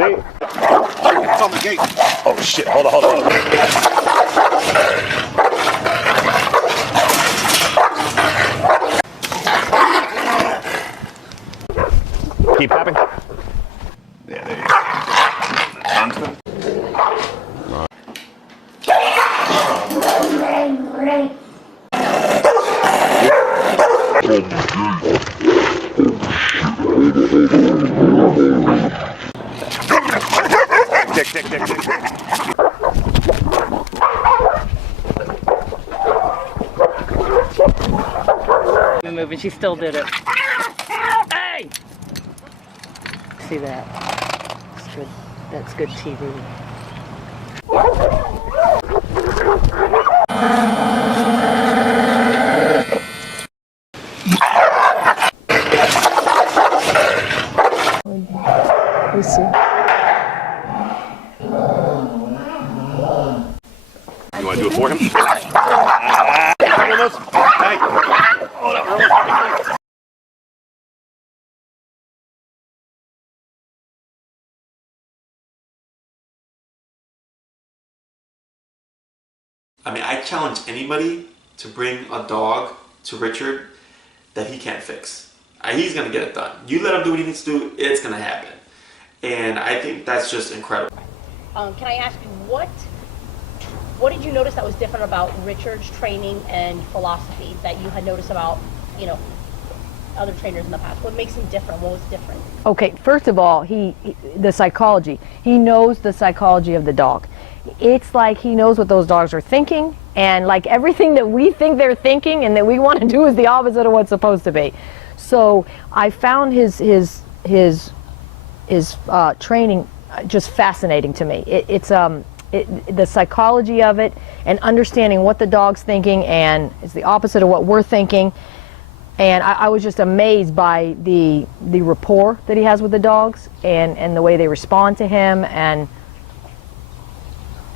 See? It's on the gate. Oh shit, hold on. Keep tapping. Yeah, there you go. Constant. Tick. Move, and she still did it. Hey! See that? That's good. That's good TV. We see. You want to do it for him? I mean, I challenge anybody to bring a dog to Richard that he can't fix. He's going to get it done. You let him do what he needs to do, it's going to happen. And I think that's just incredible. Can I ask you, what did you notice that was different about Richard's training and philosophy that you had noticed about, other trainers in the past? What makes him different? What was different? Okay, first of all, the psychology. He knows the psychology of the dog. It's like he knows what those dogs are thinking, and like everything that we think they're thinking and that we want to do is the opposite of what's supposed to be. So I found his training just fascinating to me. The psychology of it and understanding what the dog's thinking, and it's the opposite of what we're thinking. And I was just amazed by the rapport that he has with the dogs and the way they respond to him, and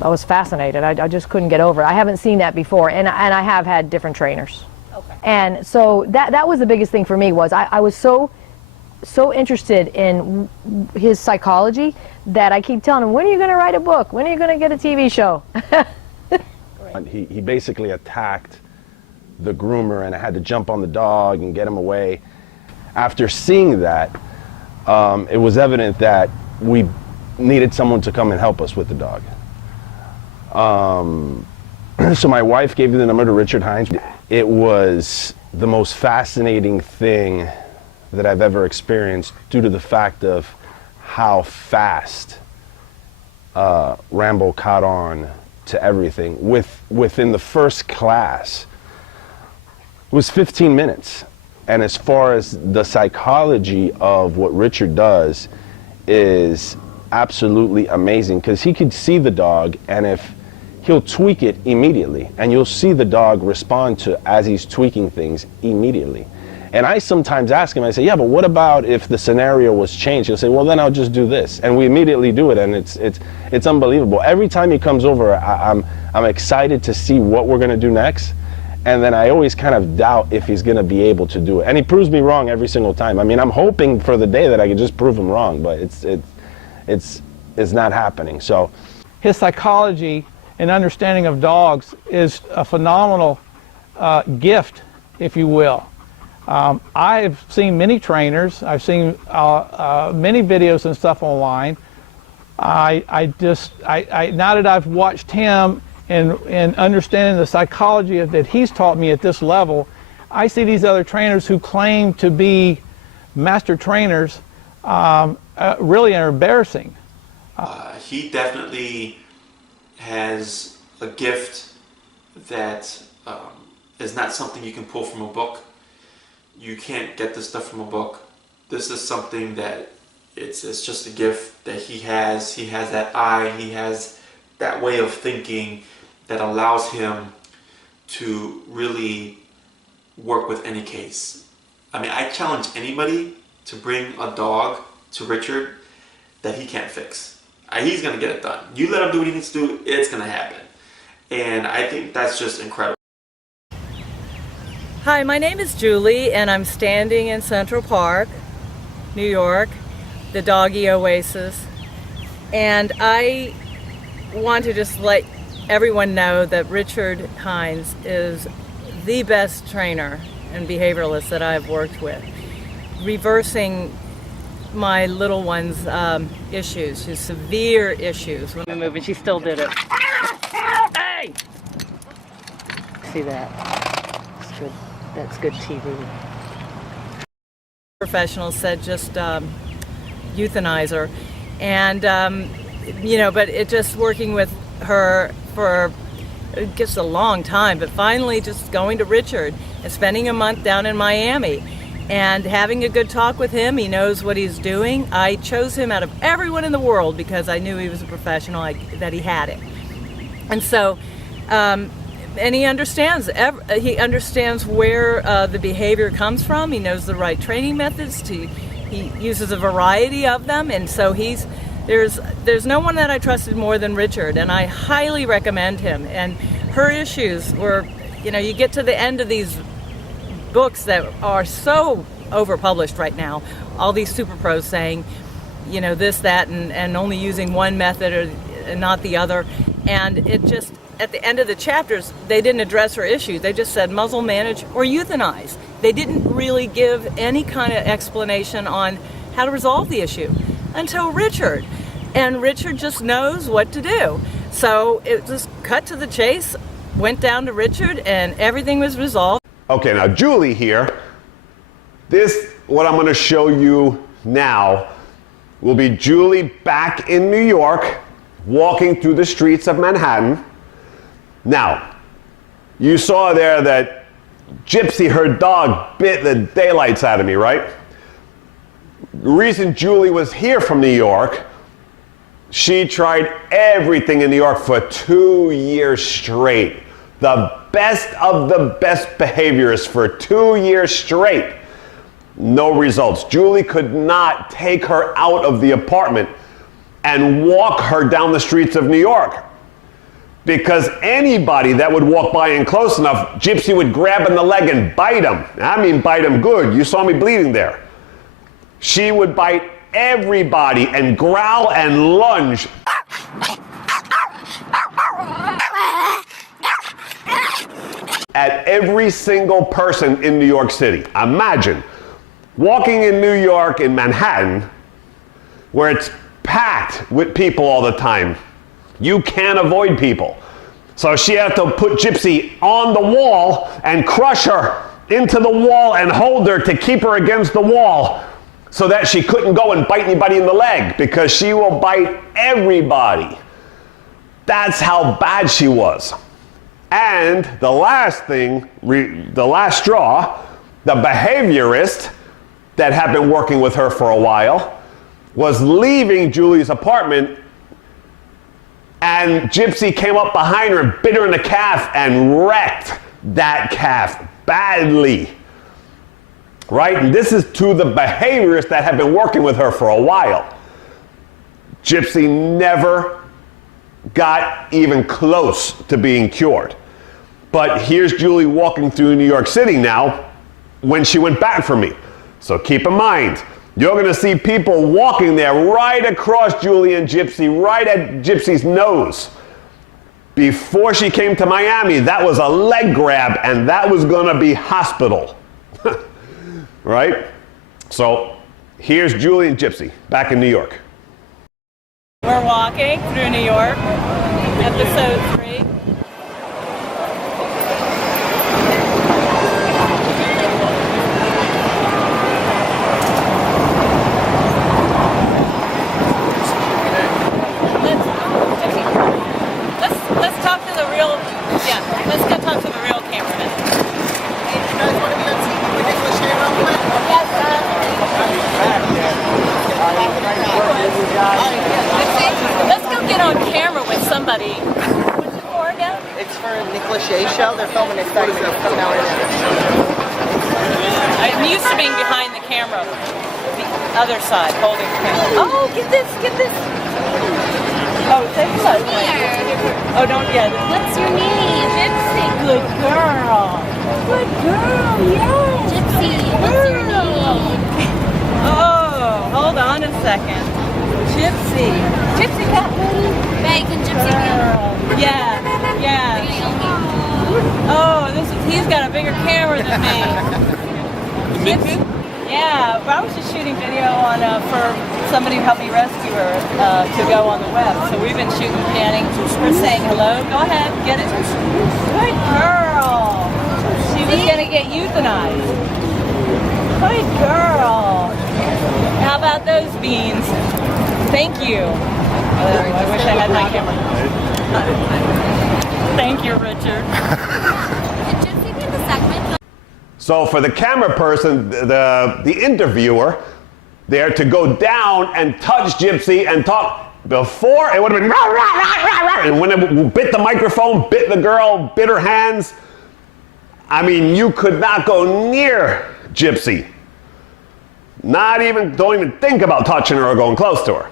I was fascinated. I just couldn't get over it. I haven't seen that before, and I have had different trainers. Okay. And so that was the biggest thing for me, was I was so interested in his psychology that I keep telling him, when are you going to write a book? When are you going to get a TV show? He basically attacked the groomer, and I had to jump on the dog and get him away. After seeing that, it was evident that we needed someone to come and help us with the dog. So my wife gave me the number to Richard Hines. It was the most fascinating thing that I've ever experienced, due to the fact of how fast Rambo caught on to everything. Within the first class, it was 15 minutes. And as far as the psychology of what Richard does is absolutely amazing, because he could see the dog, and if he'll tweak it immediately, and you'll see the dog respond to as he's tweaking things immediately. And I sometimes ask him, I say, yeah, but what about if the scenario was changed? He'll say, well, then I'll just do this. And we immediately do it, and it's unbelievable. Every time he comes over, I'm excited to see what we're gonna do next. And then I always kind of doubt if he's gonna be able to do it. And he proves me wrong every single time. I mean, I'm hoping for the day that I can just prove him wrong, but it's not happening. So his psychology and understanding of dogs is a phenomenal gift, if you will. I've seen many trainers. I've seen many videos and stuff online. Now that I've watched him and understanding the psychology that he's taught me at this level, I see these other trainers who claim to be master trainers really are embarrassing. He definitely has a gift that is not something you can pull from a book. You can't get this stuff from a book. This is something that it's just a gift that he has. He has that eye, he has that way of thinking that allows him to really work with any case. I mean, I challenge anybody to bring a dog to Richard that he can't fix. He's gonna get it done. You let him do what he needs to do, it's gonna happen. And I think that's just incredible. Hi, my name is Julie, and I'm standing in Central Park, New York, the Doggy Oasis. And I want to just let everyone know that Richard Hines is the best trainer and behavioralist that I've worked with, reversing my little one's issues, his severe issues. Move, and she still did it. Hey! See that? That's good. That's good TV. Professionals said just euthanize her, and but it just working with her for just a long time, but finally just going to Richard and spending a month down in Miami and having a good talk with him. He knows what he's doing. I chose him out of everyone in the world because I knew he was a professional, that he had it. And so, and he understands where the behavior comes from. He knows the right training methods. He uses a variety of them, and so there's no one that I trusted more than Richard, and I highly recommend him. And her issues were, you get to the end of these books that are so overpublished right now, all these super pros saying, this, that, and only using one method and not the other. And it just, at the end of the chapters, they didn't address her issues. They just said muzzle, manage, or euthanize. They didn't really give any kind of explanation on how to resolve the issue until Richard. And Richard just knows what to do. So it just cut to the chase, went down to Richard, and everything was resolved. Okay, now Julie here, what I'm going to show you now will be Julie back in New York, walking through the streets of Manhattan. Now, you saw there that Gypsy, her dog, bit the daylights out of me, right? The reason Julie was here from New York, she tried everything in New York for 2 years straight. The best of the best behaviorists for 2 years straight. No results. Julie could not take her out of the apartment and walk her down the streets of New York. Because anybody that would walk by and close enough, Gypsy would grab in the leg and bite him. I mean bite him good. You saw me bleeding there. She would bite everybody and growl and lunge. At every single person in New York City. Imagine walking in New York, in Manhattan, where it's packed with people all the time. You can't avoid people. So she had to put Gypsy on the wall and crush her into the wall and hold her to keep her against the wall so that she couldn't go and bite anybody in the leg, because she will bite everybody. That's how bad she was. And the last thing, the last straw, the behaviorist that had been working with her for a while was leaving Julie's apartment, and Gypsy came up behind her and bit her in the calf and wrecked that calf badly. Right? And this is to the behaviorist that had been working with her for a while. Gypsy never got even close to being cured. But here's Julie walking through New York City now when she went back for me. So keep in mind, you're going to see people walking there right across Julie and Gypsy, right at Gypsy's nose. Before she came to Miami, that was a leg grab, and that was going to be hospital. Right? So here's Julie and Gypsy back in New York. We're walking through New York, episode 3. Let's talk to the real, let's go talk to the real cameraman. Hey, you guys want to be on TV with Nicholas Shea real quick? Let's go get on camera with somebody. What's it for again? It's for Nicholas Shea show. They're filming a segment. It's coming out right now. I'm used to being behind the camera, the other side, holding the camera. Oh, get this. Oh, say hello. Oh, don't get it. What's your name? Gypsy. Good girl. Good girl, yes. Gypsy, what's your name? Oh, hold on a second. Gypsy. Gypsy. Gypsy, come. Bacon gypsy meal. Yeah, yeah. Oh, he's got a bigger camera than me. Gypsy? Yeah, but I was just shooting video on for somebody who helped me rescue her to go on the web. So we've been shooting panning. We're saying hello. Go ahead, get it. Good girl. She was gonna get euthanized. Good girl. How about those beans? Thank you. I wish I had my camera. Thank you, Richard. Did Gypsy be in the segment? So for the camera person, the interviewer, there to go down and touch Gypsy and talk, before it would have been rah, rah, rah, rah, rah. And when it bit the microphone, bit the girl, bit her hands, I mean, you could not go near Gypsy. Don't even think about touching her or going close to her.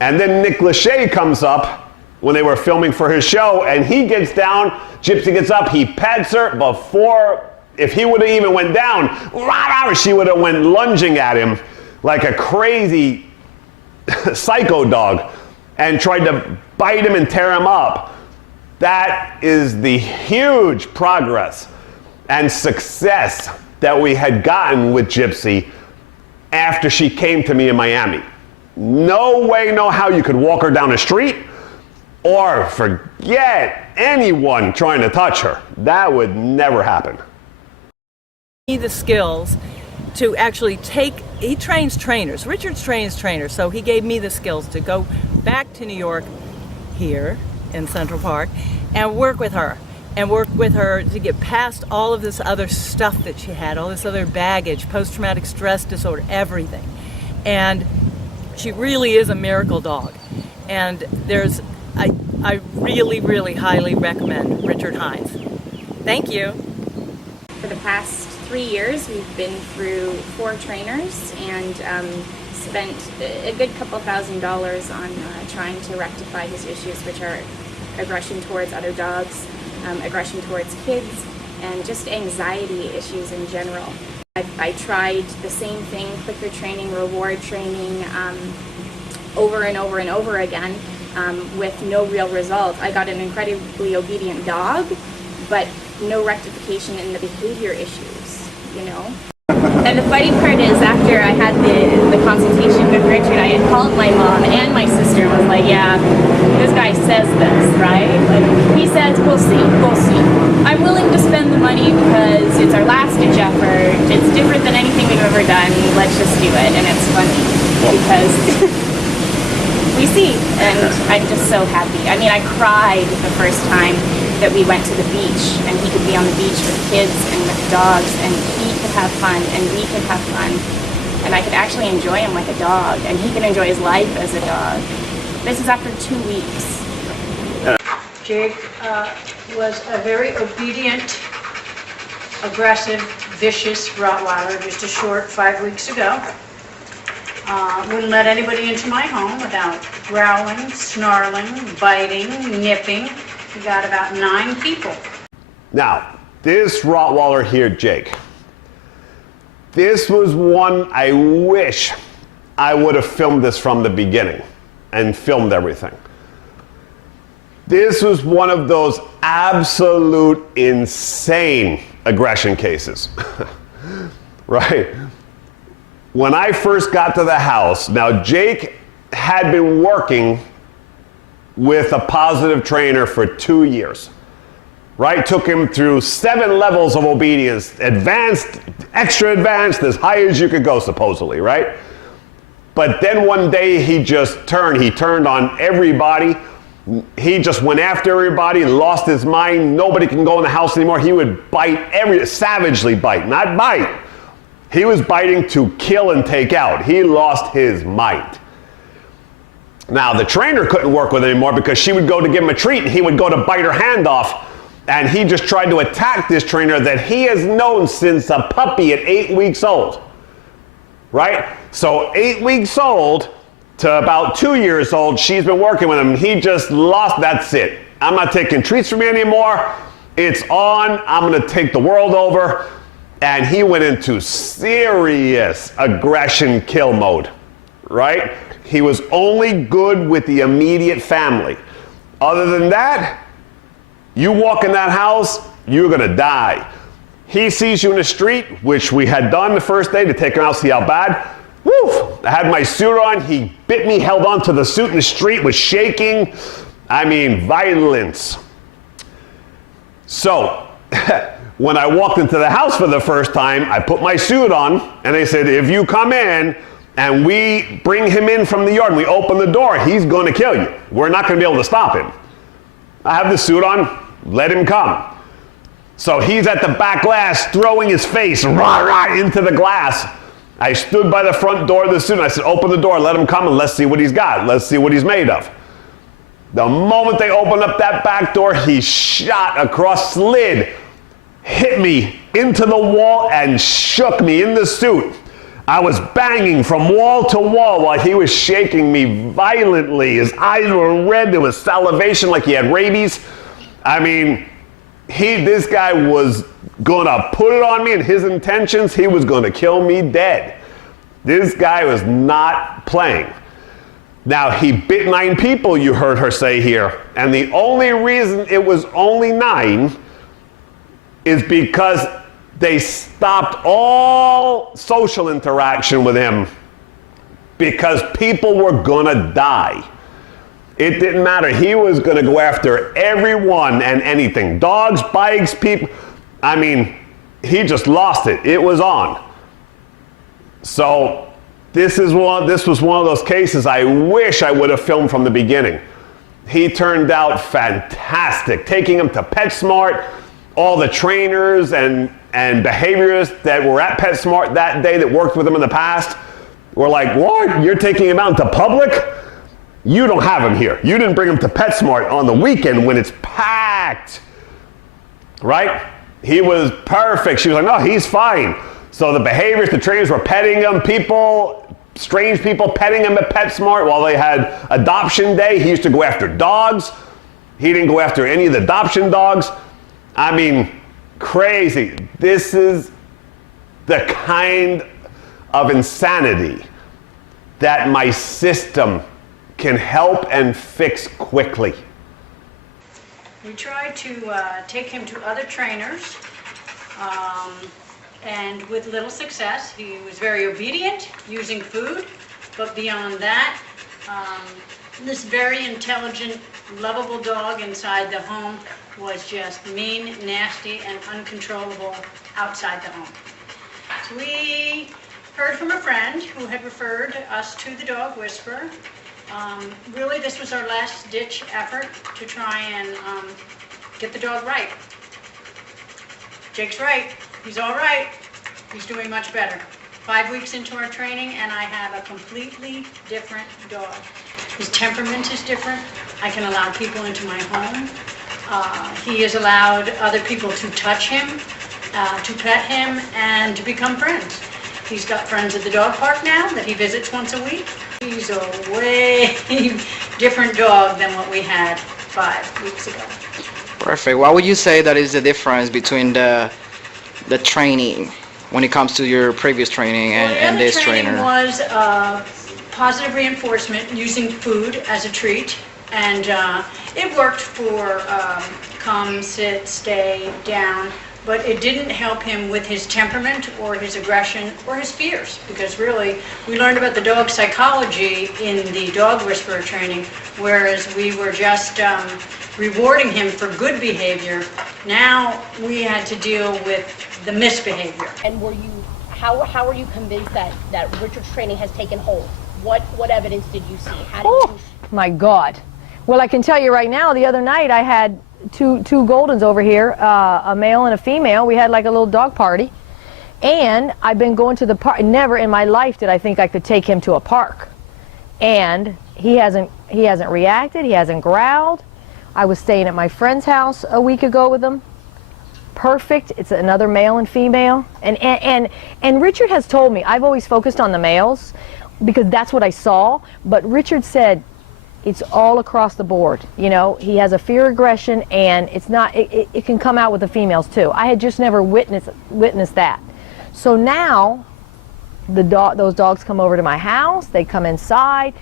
And then Nick Lachey comes up when they were filming for his show, and he gets down, Gypsy gets up, he pets her before, if he would have even went down, she would have went lunging at him like a crazy psycho dog and tried to bite him and tear him up. That is the huge progress and success that we had gotten with Gypsy after she came to me in Miami. No way, no how you could walk her down the street or forget anyone trying to touch her. That would never happen. The skills to actually he trains trainers. Richard trains trainers, so he gave me the skills to go back to New York here in Central Park and work with her to get past all of this other stuff that she had, all this other baggage, post-traumatic stress disorder, everything. And she really is a miracle dog. And I really, really highly recommend Richard Hines. Thank you. For the past 3 years, we've been through 4 trainers and spent a good couple $1,000s on trying to rectify his issues, which are aggression towards other dogs, aggression towards kids, and just anxiety issues in general. I tried the same thing, clicker training, reward training, over and over and over again with no real result. I got an incredibly obedient dog, but no rectification in the behavior issues, you know? And the funny part is, after I had the consultation with Richard, I had called my mom and my sister and was like, yeah, this guy says this, right? Like, he says, we'll see, we'll see. I'm willing to spend the money because it's our last-ditch effort. It's different than anything we've ever done. Let's just do it. And it's funny because we see, and I'm just so happy. I mean, I cried the first time that we went to the beach, and he could be on the beach with kids and with dogs, and he could have fun, and we could have fun, and I could actually enjoy him like a dog, and he can enjoy his life as a dog. This is after 2 weeks. Jake was a very obedient, aggressive, vicious Rottweiler just a short 5 weeks ago. Wouldn't let anybody into my home without growling, snarling, biting, nipping. We got about 9 people. Now, this Rottweiler here, Jake, this was one I wish I would have filmed this from the beginning and filmed everything. This was one of those absolute insane aggression cases, right? When I first got to the house, now Jake had been working with a positive trainer for 2 years, right? Took him through 7 levels of obedience, advanced, extra advanced, as high as you could go supposedly, right? But then one day he turned on everybody. He just went after everybody, lost his mind. Nobody can go in the house anymore. He would bite, savagely bite, not bite. He was biting to kill and take out. He lost his mind. Now, the trainer couldn't work with him anymore because she would go to give him a treat and he would go to bite her hand off, and he just tried to attack this trainer that he has known since a puppy at 8 weeks old, right? So 8 weeks old to about 2 years old, she's been working with him. He just lost, that's it. I'm not taking treats from you anymore. It's on, I'm gonna take the world over. And he went into serious aggression kill mode. right? He was only good with the immediate family. Other than that, you walk in that house, you're gonna die. He sees you in the street, which we had done the first day to take him out, see how bad. Woo! I had my suit on, he bit me, held on to the suit in the street, was shaking. I mean, violence. So, when I walked into the house for the first time, I put my suit on, and they said, if you come in and we bring him in from the yard and we open the door, he's going to kill you. We're not going to be able to stop him. I have the suit on, let him come. So he's at the back glass throwing his face rah, rah, into the glass. I stood by the front door of the suit and I said, open the door, let him come and let's see what he's got. Let's see what he's made of. The moment they opened up that back door, he shot across, slid, hit me into the wall and shook me in the suit. I was banging from wall to wall while he was shaking me violently. His eyes were red, there was salivation like he had rabies. I mean, this guy was gonna put it on me, and his intentions, he was gonna kill me dead. This guy was not playing. Now, he bit 9 people, you heard her say here, and the only reason it was only 9 is because they stopped all social interaction with him because people were gonna die. It didn't matter. He was gonna go after everyone and anything. Dogs, bikes, people. I mean, he just lost it. It was on. So this was one of those cases I wish I would have filmed from the beginning. He turned out fantastic. Taking him to PetSmart, all the trainers and behaviorists that were at PetSmart that day that worked with him in the past were like, what? You're taking him out into public? You don't have him here. You didn't bring him to PetSmart on the weekend when it's packed, right? He was perfect. She was like, no, he's fine. So the behaviorists, the trainers were petting him. People, strange people petting him at PetSmart while they had adoption day. He used to go after dogs. He didn't go after any of the adoption dogs. I mean, crazy. This is the kind of insanity that my system can help and fix quickly. We tried to take him to other trainers, and with little success. He was very obedient, using food, but beyond that, this very intelligent, lovable dog inside the home was just mean, nasty, and uncontrollable outside the home. So we heard from a friend who had referred us to the Dog Whisperer. Really, this was our last-ditch effort to try and get the dog right. Jake's right. He's all right. He's doing much better. 5 weeks into our training, and I have a completely different dog. His temperament is different. I can allow people into my home. He has allowed other people to touch him, to pet him, and to become friends. He's got friends at the dog park now that he visits once a week. He's a way different dog than what we had 5 weeks ago. Perfect. What would you say that is the difference between the training when it comes to your previous training and this trainer? The training was positive reinforcement using food as a treat, and it worked for come, sit, stay, down. But it didn't help him with his temperament or his aggression or his fears, because really we learned about the dog psychology in the Dog Whisperer training, whereas we were just rewarding him for good behavior. Now we had to deal with the misbehavior. And how were you convinced that Richard's training has taken hold? What evidence did you see? How did you? My God. Well, I can tell you right now, the other night I had two Goldens over here, a male and a female. We had like a little dog party, and I've been going to the park. Never in my life did I think I could take him to a park, and he hasn't reacted. He hasn't growled. I was staying at my friend's house a week ago with him. Perfect. It's another male and female, and Richard has told me, I've always focused on the males because that's what I saw, but Richard said it's all across the board. You know, he has a fear aggression, and it's not. It can come out with the females too. I had just never witnessed that. So now, those dogs come over to my house, they come inside.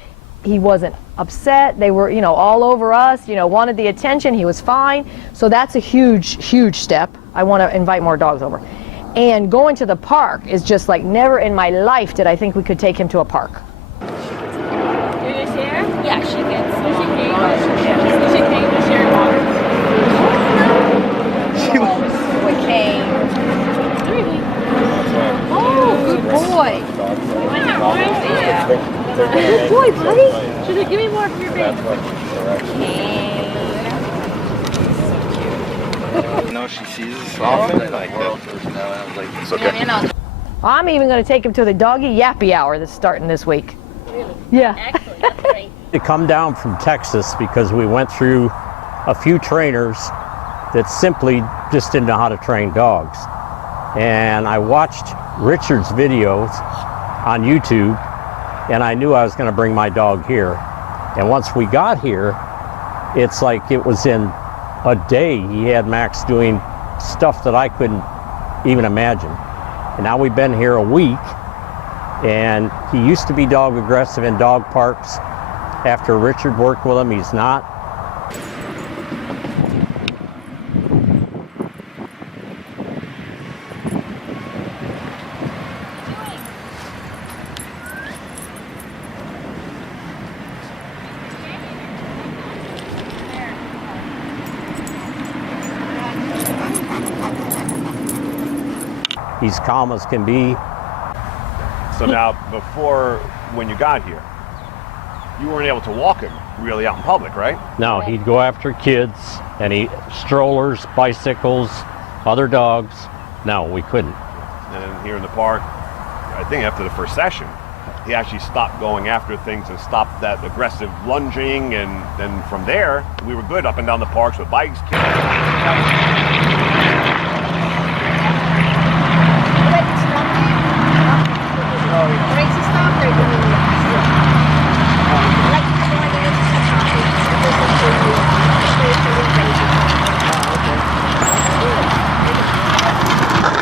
He wasn't upset. They were, all over us, wanted the attention. He was fine. So that's a huge, huge step. I want to invite more dogs over. And going to the park is just like, never in my life did I think we could take him to a park. Do you share? Yeah, she gets. Does she pay? Does she pay to share water? We came. Oh, good boy. Yeah. Good boy, buddy. She's like, give me more from your bag. No, she sees us often. Like, it's okay. I'm even going to take him to the doggy yappy hour that's starting this week. Really? Yeah. Excellent. That's great. To come down from Texas because we went through a few trainers that simply just didn't know how to train dogs. And I watched Richard's videos on YouTube, and I knew I was going to bring my dog here. And once we got here, it's like it was in a day he had Max doing stuff that I couldn't even imagine. And now we've been here a week, and he used to be dog aggressive in dog parks. After Richard worked with him, he's not. He's calm as can be. So now, before, when you got here, you weren't able to walk him really out in public, right? No, he'd go after kids, and strollers, bicycles, other dogs. No, we couldn't. And then here in the park, I think after the first session, he actually stopped going after things and stopped that aggressive lunging, and then from there, we were good up and down the parks with bikes.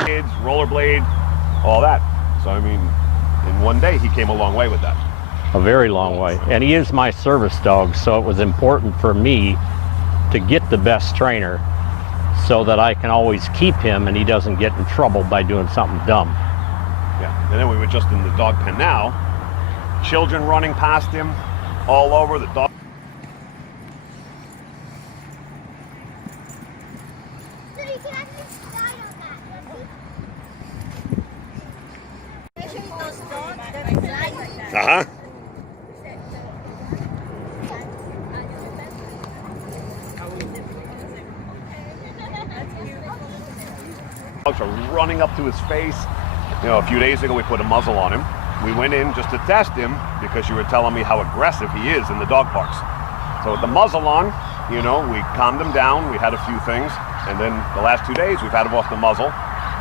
Kids, rollerblade, all that. So I mean, in one day he came a long way with that. A very long way. And he is my service dog, so it was important for me to get the best trainer so that I can always keep him and he doesn't get in trouble by doing something dumb. Yeah, and then we were just in the dog pen now. Children running past him all over the dog. Uh-huh. Dogs are running up to his face. A few days ago we put a muzzle on him. We went in just to test him because you were telling me how aggressive he is in the dog parks. So with the muzzle on, we calmed him down. We had a few things. And then the last 2 days we've had him off the muzzle.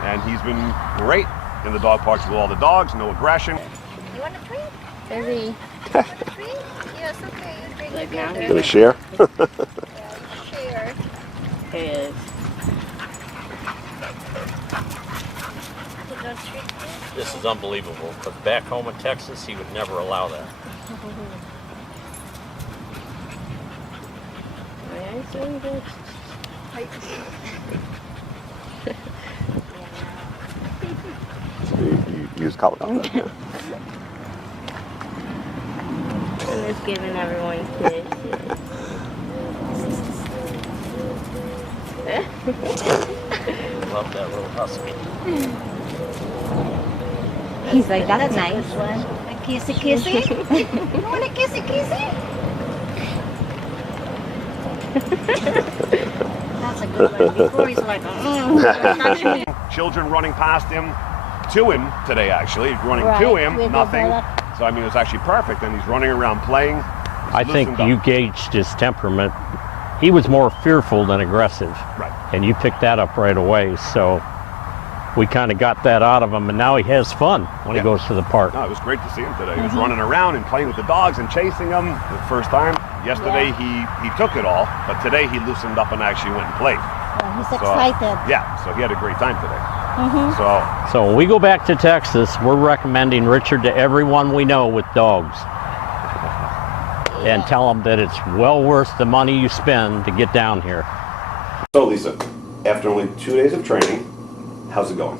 And he's been great in the dog parks with all the dogs, no aggression. You want a treat? Baby. Yes, okay. Like now? Gonna share? Share. Is. This is unbelievable, but back home in Texas, he would never allow that. You use color. I'm just giving everyone kisses. Love that little husky. He's like, that's nice. A kissy kissy? You want a kissy kissy? That's a good one. Before he's like, Children running past him, to him today actually, running to him, nothing. So I mean, it was actually perfect, and he's running around playing. I think you gauged his temperament. He was more fearful than aggressive. Right. And you picked that up right away, so we kind of got that out of him, and now he has fun when he goes to the park. No, it was great to see him today. He was running around and playing with the dogs and chasing them the first time. Yesterday he took it all, but today he loosened up and actually went and played. he's excited. Yeah, so he had a great time today. So when we go back to Texas, we're recommending Richard to everyone we know with dogs. And tell them that it's well worth the money you spend to get down here. So Lisa, after only 2 days of training, how's it going?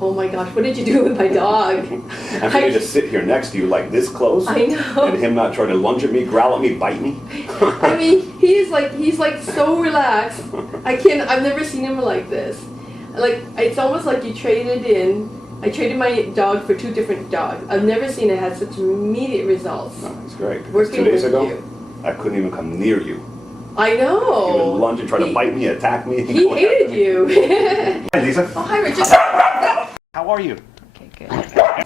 Oh my gosh, what did you do with my dog? And for me to sit here next to you like this close, I know. and him not try to lunge at me, growl at me, bite me. I mean, he's like so relaxed. I've never seen him like this. Like, it's almost like you traded in. I traded my dog for 2 different dogs. I've never seen it have such immediate results. No, it's great. Because Working 2 days with ago, you. I couldn't even come near you. I know. He would lunge and try to bite me, attack me. He hated you. Hi, Lisa. Oh, hi, Richard. How are you?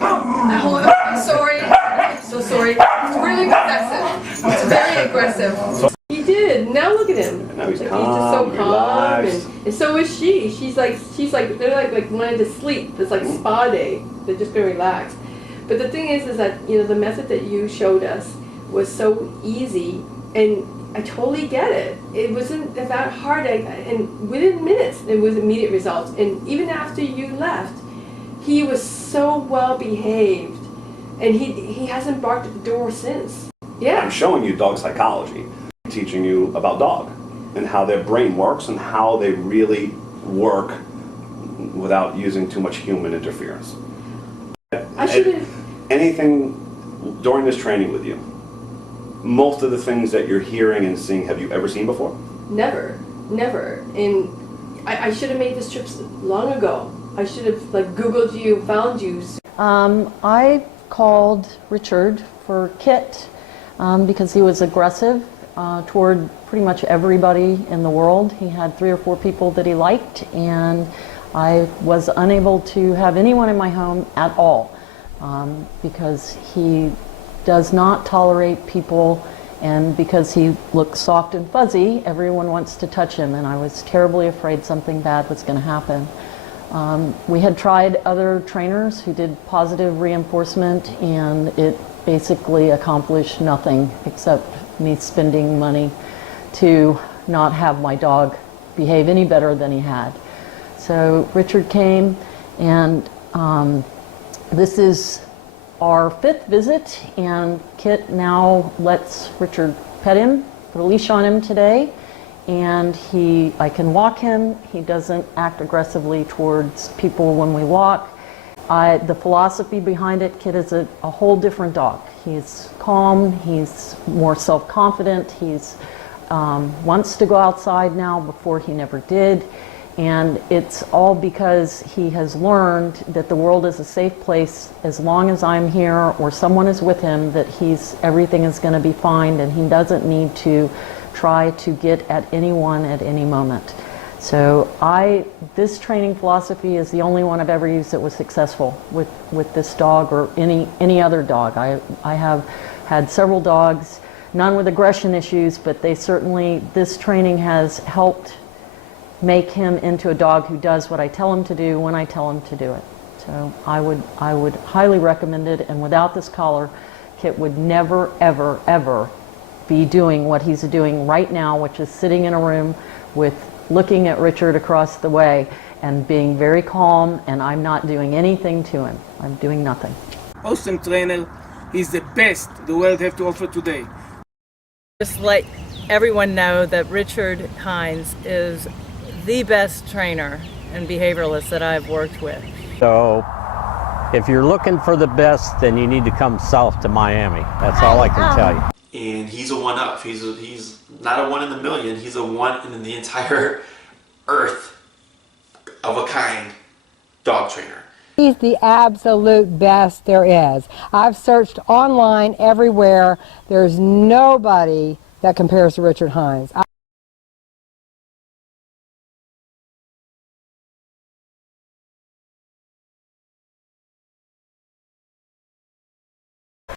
Oh, I'm sorry. I'm so sorry. It's really aggressive. It's very aggressive. He did. Now look at him. And now he's Like, calm, he's just so calm, relaxed. and so is she. She's like they're like wanting to sleep. It's like spa day. They're just gonna relax. But the thing is that the method that you showed us was so easy, and I totally get it. It wasn't that hard, and within minutes it was immediate results. And even after you left, he was so well behaved, and he hasn't barked at the door since. Yeah. I'm showing you dog psychology, teaching you about dog and how their brain works and how they really work without using too much human interference. I should have. Anything during this training with you, most of the things that you're hearing and seeing, have you ever seen before? Never. And I should have made this trip long ago. I should have Googled you, found you. I called Richard for Kit because he was aggressive toward pretty much everybody in the world. He had 3 or 4 people that he liked, and I was unable to have anyone in my home at all because he does not tolerate people, and because he looks soft and fuzzy, everyone wants to touch him, and I was terribly afraid something bad was going to happen. We had tried other trainers who did positive reinforcement, and it basically accomplished nothing except me spending money to not have my dog behave any better than he had. So Richard came, and this is our 5th visit, and Kit now lets Richard pet him, put a leash on him today, and I can walk him. He doesn't act aggressively towards people when we walk. The philosophy behind it, Kit is a whole different dog. He's calm, he's more self-confident, he's wants to go outside now before he never did. And it's all because he has learned that the world is a safe place as long as I'm here or someone is with him, that everything is going to be fine, and he doesn't need to try to get at anyone at any moment. So this training philosophy is the only one I've ever used that was successful with this dog or any other dog. I have had several dogs, none with aggression issues, but this training has helped make him into a dog who does what I tell him to do when I tell him to do it. So I would highly recommend it, and without this collar, Kit would never, ever, ever be doing what he's doing right now, which is sitting in a room looking at Richard across the way and being very calm, and I'm not doing anything to him. I'm doing nothing. Awesome trainer. He's the best the world have to offer today. Just let everyone know that Richard Hines is the best trainer and behavioralist that I've worked with. So if you're looking for the best, then you need to come south to Miami. That's all I can tell you. And he's a one-up. He's not a 1 in a million. He's a 1 in the entire earth of a kind dog trainer. He's the absolute best there is. I've searched online everywhere. There's nobody that compares to Richard Hines.